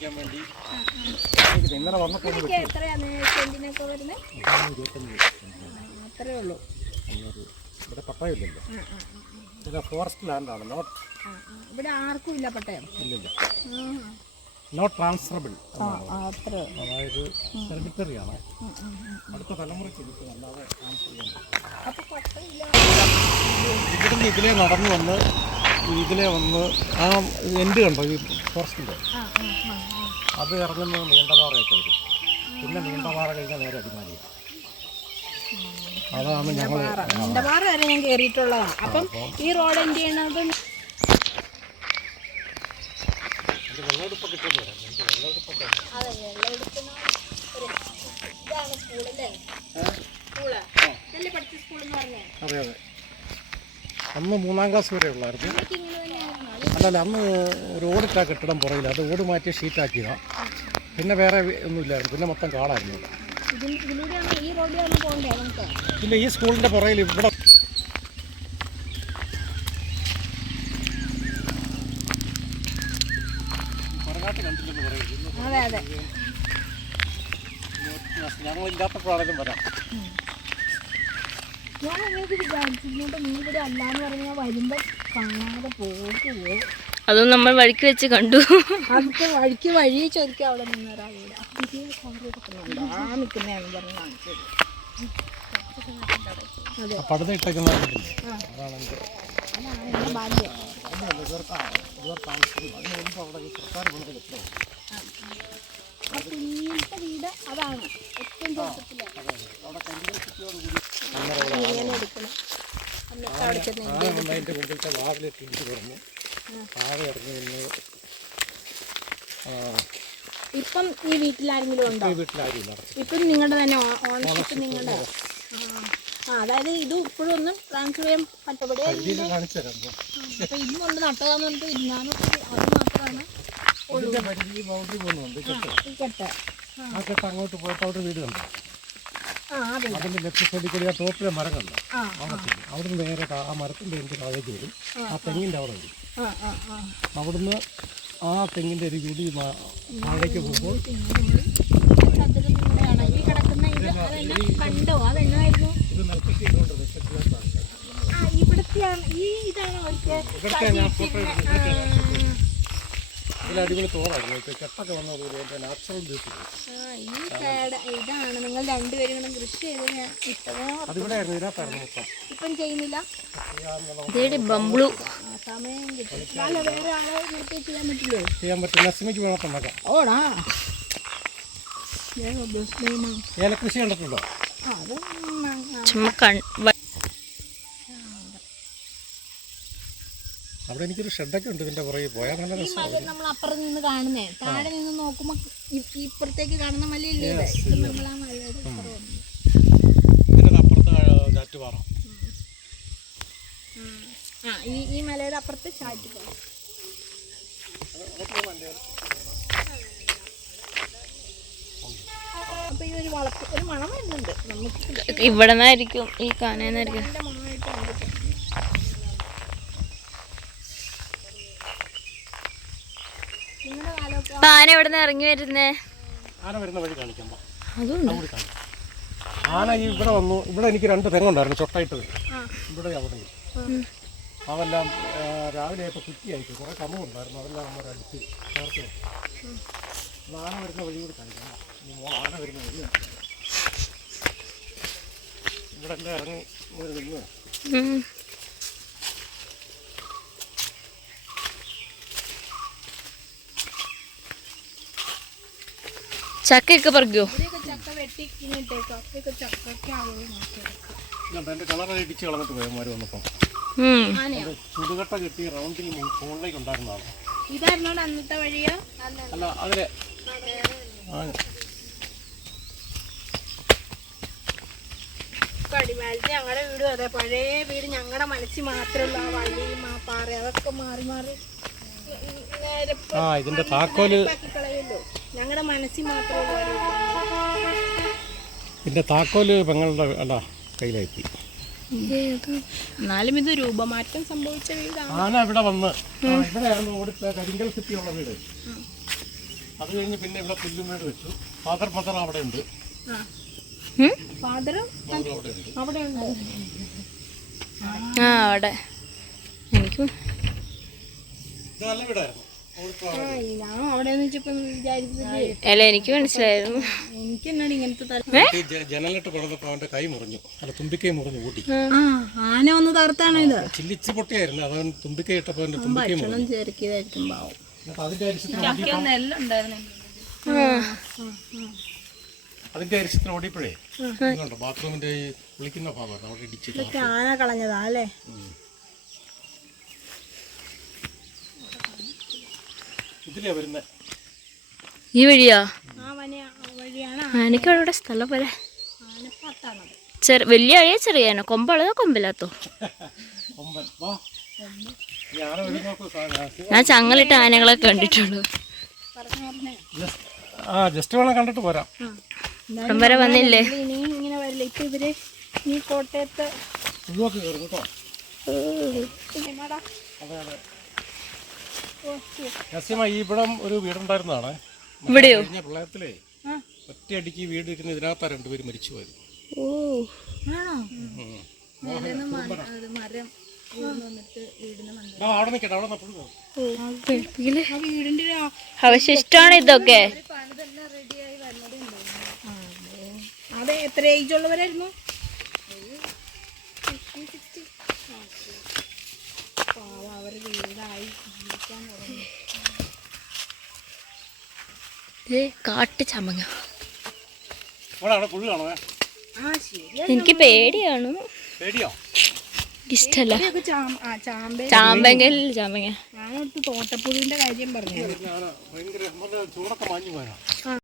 താമസിക്കാൻ വേണ്ടി. ഇന്നലെ വന്നപ്പോൾ അത്രേ ഉള്ളൂ. ഇവിടെ ഇത് ഫോറസ്റ്റ് ലാൻഡാണ് നോട്ട്. ഇവിടെ ആർക്കും ഇല്ല പട്ടയം. ഇല്ലില്ല. Not transferable. അതായത് ഹെറിഡിറ്ററിയാണ് ആണ്. അടുത്ത തലമുറയ്ക്ക് കിട്ടും അല്ലാതെ ഇവിടുന്ന് ഇതിലെ നടന്നു വന്ന് ഇതിലെ വന്ന് ആ എൻഡ് കണ്ടോ? ഈ ഫോറസ്റ്റിന്റെ. അത് ഇറങ്ങുന്നത് നീണ്ടപാറയൊക്കെ വരും. പിന്നെ നീണ്ടപാറ കഴിഞ്ഞാൽ നേരെ അടിമാലിയാണ് അതാണ് ഞങ്ങൾ നീണ്ടപാറ. വരെ ഞാൻ കേറിയിട്ടുള്ളതാണ്. അപ്പം ഈ റോഡ് എന്ത് ചെയ്യണത്? പറഞ്ഞേ? അതെ അതെ. അന്ന് മൂന്നാം ക്ലാസ് വരെ ഉള്ളായിരുന്നു. അല്ലല്ല അന്ന് ഒരു ഓടിട്ടാ കെട്ടിടം പുറകില്ല അത് ഓട് മാറ്റി ഷീറ്റാക്കിയതാണ് പിന്നെ വേറെ ഒന്നുമില്ലായിരുന്നു പിന്നെ മൊത്തം കാടായിരുന്നു ഇല്ല ഈ സ്കൂളിന്റെ പുറകിൽ ഇവിടെ പുറകാട്ട് കണ്ടില്ലെന്ന് പറയുന്നു അതെ അതെ ഞങ്ങളില്ലാത്തപ്പോഴാണെങ്കിലും പറയാം ഞാൻ അങ്ങനെ വിചാരിച്ചു ഇങ്ങോട്ട് നീ ഇവിടെ അല്ലാന്ന് പറഞ്ഞാൽ വരുമ്പോ കാണാതെ പോകുമോ അതും നമ്മൾ വഴിക്ക് വെച്ച് കണ്ടു. അതൊക്കെ വഴിക്ക് വഴി ചോദിക്കുക അവിടെ നിന്ന് ഒരാളില്ല ആ നിൽക്കുന്നതാണ് പറഞ്ഞ് കാണിച്ചത് പടുത ഇട്ടേക്കുന്ന സർക്കാർ വീട് അതാണ്. ഏറ്റവും ചെറുപ്പത്തിലെ അവിടെ കരിങ്കൽ ചുറ്റിയോടുകൂടി ഇങ്ങനെ എടുക്കണം എന്നിട്ട് അവിടെ ചെന്ന് ആന വന്നതിന്റെ മുമ്പിലത്തെ വാതിലെ തിരിച്ചു തുറന്നു ഇറങ്ങി നിന്ന് ഇപ്പം ഈ വീട്ടിൽ ആരെങ്കിലും ഉണ്ടോ? ഈ വീട്ടിലാരും നടത്തി ഇപ്പം നിങ്ങളുടെ തന്നെ ഓണർഷിപ്പ് നിങ്ങളുടെ ആ അതായത് ഇത് ഇപ്പോഴും ഒന്നും ട്രാൻസ്ഫർ ചെയ്യാൻ പറ്റപ്പെടുക അപ്പൊ ഇന്നും കൊണ്ട് നട്ടതാന്ന് പറഞ്ഞിട്ട് ഇന്നാന്ന് അത് മാത്രമാണ് കെട്ട് ആ അങ്ങോട്ട് പോയിട്ട് വീട് കണ്ടു. അതിന്റെ ലെഫ്റ്റ് സൈഡിൽ കൂടി ആ ടോപ്പിലെ മരം കണ്ടു. അവിടെ ചെല്ലും അവിടുന്ന് നേരെ ആ മരത്തിന്റെ എന്റെ താഴേക്ക് വരും. ആ തെങ്ങിന്റെ അവിടെ വരും. അവിടുന്ന് ആ തെങ്ങിന്റെ ഒരു കൂടി താഴേക്ക് പോകുമ്പോൾ ഇത് ഇവിടത്തെയാണ് ഈ ഇതാണ് അവർക്ക് ഇവിടുത്തെ ഇതിൽ അടിപൊളി തോറായിരുന്നു വന്നതുപോലെ എന്റെ നാച്ചുറൽ ബ്യൂട്ടി ആ ഈ കേട ഇതാണ്. നിങ്ങൾ രണ്ടുപേരും കൂടെ കൃഷി ചെയ്ത് ഞാൻ ഇട്ടതോ. അതിവിടെ ആയിരുന്നു ഇതിനകത്തായിരുന്നു മൊത്തം. ഇപ്പം ചെയ്യുന്നില്ല. ബംബ്ലു സമയം കിട്ടും. അല്ല വേറെ ആളെ നിർത്തി ചെയ്യാൻ പറ്റില്ലേ? ചെയ്യാൻ പറ്റും. ഓടാ. ഏലക്കൃഷി കണ്ടിട്ടുണ്ടോ? ആ അത് ചുമ്മാ അവിടെ എനിക്കൊരു ഷെഡൊക്കെ ഉണ്ട് ഇതിന്റെ പുറകെ. പോയാൽ നല്ല രസം രസമാണ് നമ്മൾ അപ്പുറത്ത് നിന്ന് കാണുന്നേ. താഴെ നിന്ന് നോക്കുമ്പോ ഇ- ഇപ്പുറത്തേക്ക് കാണുന്ന മലയില്ലേ നമ്മൾ ആ മലയുടെ. ഇതിന്റെ അപ്പുറത്ത് ചാറ്റുപാറ. ആ ഈ ഈ മലയുടെ അപ്പുറത്ത് ചാറ്റ് അപ്പൊ ഈ ഒരു വളപ്പ് ഒരു മണം വരുന്നുണ്ട് നമുക്ക്. ഇവിടെ നിന്നായിരിക്കും ഈ കാനേന്നായിരിക്കും ഇതിന്റെ മണമായിട്ട് നമുക്ക് നിങ്ങളുടെ കാലമൊക്കെ അപ്പൊ ആന എവിടെ നിന്ന് ഇറങ്ങി വരുന്നേ? ആന വരുന്ന വഴി കാണിക്കാം ആന ഈ ഇവിടെ വന്നു ഇവിടെ എനിക്ക് രണ്ട് തെങ്ങുണ്ടായിരുന്നു ചൊട്ടായിട്ട്. ഇവിടെ അവിടെ അതെല്ലാം രാവിലെ ആയപ്പോൾ കുറ്റിയായിട്ട് കുറേ കമ്മുണ്ടായിരുന്നു അതെല്ലാം നമ്മൾ അടിച്ച് ചേർത്ത് ആന വരുന്ന വഴി കൂടി കാണിക്കാം. ആന വരുന്ന വഴി. ഇവിടെ എല്ലാം ഇറങ്ങി നിന്ന്. ഉം. പറയോ ചുടുകട്ട കെട്ടി റൗണ്ടിൽ ഫോണിലേക്ക് ഉണ്ടായിരുന്നതാണ്. ഇതായിരുന്നോ അന്നത്തെ വഴിയാ? അല്ല അതിലെ ഞങ്ങളുടെ വീടും അതെ. പഴയ വീട് ഞങ്ങളുടെ മനസ്സിൽ മാത്രമല്ല. ആ വഴിയും ആ പാറ അതൊക്കെ മാറി മാറി. ആ ഇതിന്റെ താക്കോൽ ഇതിന്റെ കളയല്ലോ ഞങ്ങളുടെ മനസ്സിൽ മാത്രമേ വഴി ഇതിന്റെ താക്കോൽ പെങ്ങളുടെ അല്ല കയ്യിലായി എന്നാലും ഇത് രൂപമാറ്റം സംഭവിച്ച വീടാണ്. ആന ഇവിടെ വന്ന് ആ, ഇവിടെയാണ് ഓടിപ്പോ കരിങ്കൽ സിറ്റിയുള്ള വീട്. അത് കഴിഞ്ഞ് പിന്നെ ഇവിടെ പുല്ലും വീട് വെച്ചു. ഫാദർ മദർ അവിടെ ഉണ്ട്. ആ. ഉം? ഫാദർ അവിടെ ഉണ്ട് അവിടെ ഉണ്ട്. ആ അവിടെ. എനിക്കും ഇത് നല്ല വീടായിരുന്നു ആ, ഞാൻ അവിടെ അല്ല എനിക്ക് മനസ്സിലായിരുന്നു. എനിക്ക് എന്നാണ് ഇങ്ങനത്തെ ജനലിട്ട് കൊടുത്തപ്പോ അവന്റെ കൈ മുറിഞ്ഞു. അല്ല തുമ്പിക്കൈ മുറിഞ്ഞു കൂട്ടി. ആ ആന ഒന്ന് തകർത്താണോ ഇത്? ചില്ലിച്ച് പൊട്ടിയായിരുന്നു. അതോ തുമ്പിക്കൈ ഇട്ടപ്പോ അവന്റെ തുമ്പിക്കൈ മുറിഞ്ഞു. ചേർക്കിയതായിരിക്കും പാവം. അതിന്റെ അരിശത്തിന് ഓടിയപ്പോഴേ ബാത്റൂമിന്റെ ഈ കുളിക്കുന്ന ഭാഗമാണ് അവിടെ ആന കളഞ്ഞതാ അല്ലേ? ഇതിലേ വരുന്നത് ഈ വഴിയാ? ആ വന വഴിയാണ്. എനിക്ക് അവിടെ സ്ഥലം പോലെ. ചെറു വലിയ അഴിയ ചെറിയാനോ കൊമ്പളതോ കൊമ്പില്ലാത്തോ ഞാൻ ചങ്ങലിട്ട് ആനകളെ കണ്ടിട്ടുള്ളൂ. പറഞ്ഞു പറഞ്ഞേ. ആ ജസ്റ്റ് വേണം കണ്ടിട്ട് പോരാം. വരെ വന്നില്ലേ? ഇനി ഇങ്ങനെ വരില്ല. ഇപ്പൊ ഇവർ ഈ കോട്ടയത്ത് കേട്ടോ. അതെ അതെ. നസീമ ഈ ഇവിടം ഒരു വീടുണ്ടായിരുന്നതാണ്? ഇവിടെയോ? കഴിഞ്ഞ പ്രളയത്തിലേ. ഒറ്റയടിക്ക് വീട് ഇരുന്ന് ഇതിനകത്താ രണ്ടുപേര് മരിച്ചു പോയത് ഓ മരം അവശിഷ്ടമാണ് ഇതൊക്കെ. ആ, അതെ. എത്ര ഏജ് ഉള്ളവരായിരുന്നു? പാവം അവർ വീടായി ജീവിക്കാൻ തുടങ്ങി. ഇത് കാട്ട് ചമങ്ങ. എനിക്ക് പേടിയാണ്. പേടിയോ? ഇഷ്ടല്ല. ചാമ്പങ്കൽ ചാമ്പങ്ങ. തോട്ടപ്പുഴുവിന്റെ കാര്യം പറഞ്ഞു